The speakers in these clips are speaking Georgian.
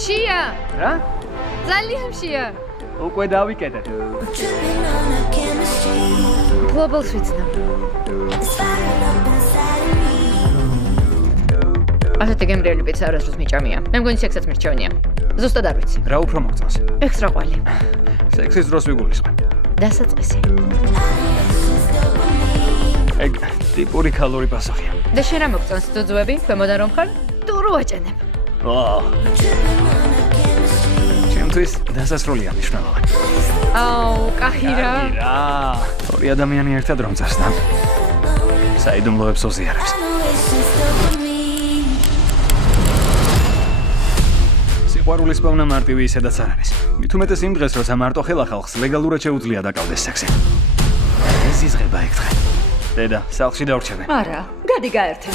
მშია რა? ძალიან მშია უკვე დავიკეტეთ. გლობალს ვიცნა ასეთი გემრიელი პიცა არასდროს მიჭამია მე მგონი სექსაც მირჩევნია ზუსტად არ ვიცი რა უფრო მოგწონს? ექსტრა ყვალი სექსის დროს ვიგულისხმენ. დასაწყისი ეგ ტიპური ქალური პასუხია. და შენ რა მოგწონს ძუძუები ქვემოდან რომ ხარ თუ რო აჭენებ ჩემთვის დასასრულია მნიშვნელოვანი. აუ კაირა რა? ორი ადამიანი ერთად რომ წარსდა. საიდუმლოებს ოზიარებს. სიყვარულის პოვნა მარტივი ისედაც არ არის. მით უმეტეს იმ დღეს, როცა მარტო ხელა ხალხს ლეგალურად შეუძლია დაკავდეს სექსი. ეს იზღება ეგ დღე. დედა, სახლში დავრჩები. არა, გადი გაერთე.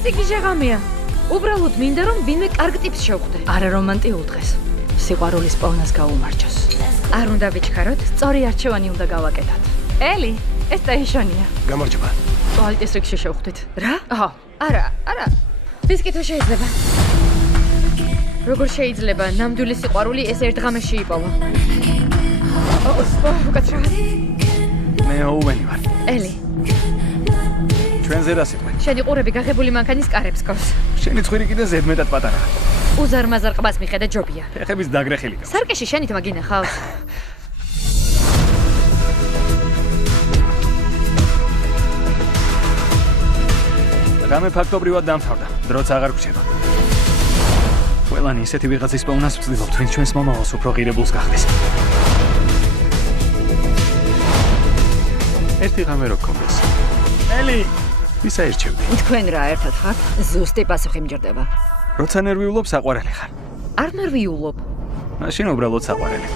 სიგი შეღამია უბრალოდ მინდა რომ ვინმე კარგ ტიპს შევხვდე არა რომანტიულ დღეს. სიყვარულის პოვნას გაუმარჯოს. არ უნდა ვიჩქაროთ სწორი არჩევანი უნდა გავაკეთოთ. ელი, ეს ტეიშონია. გამარჯობა. ტუალეტის რიგში შევხვდით. რა? აჰა. არა ვის კითხვა შეიძლება როგორ შეიძლება ნამდვილი სიყვარული ეს ერთ ღამეში იპოვა უკაცრავად მე ოუენი ვარ. ელი ჩვენზე რა სიყვე? შენი ყურები გაღებული მანქანის კარებს ყავს შენი ცხვირი კიდე ზედმეტად პატარაა. უზარმაზარ ყბას მიხედა ჯობია ფეხების დაგრეხილი გაქვს. სარკეში შენით მაგინახავს რამე ფაქტობრივად დამთავრდა. დროც აღარ გვჭირდა. ყველანი ისეთი ვიღაცის პოვნას ვცდილობთ, ვინც ჩვენს მომავალს უფრო ღირებულს გახდეს. ერთი ღამე რო გქონდეს. ელი, ვის აირჩევდი? თქვენ რა ერთად ხართ? ზუსტი პასუხი მჯერდება. როცა ნერვიულობ საყვარელი ხარ. არ ნერვიულობ მაშინ უბრალოდ საყვარელი.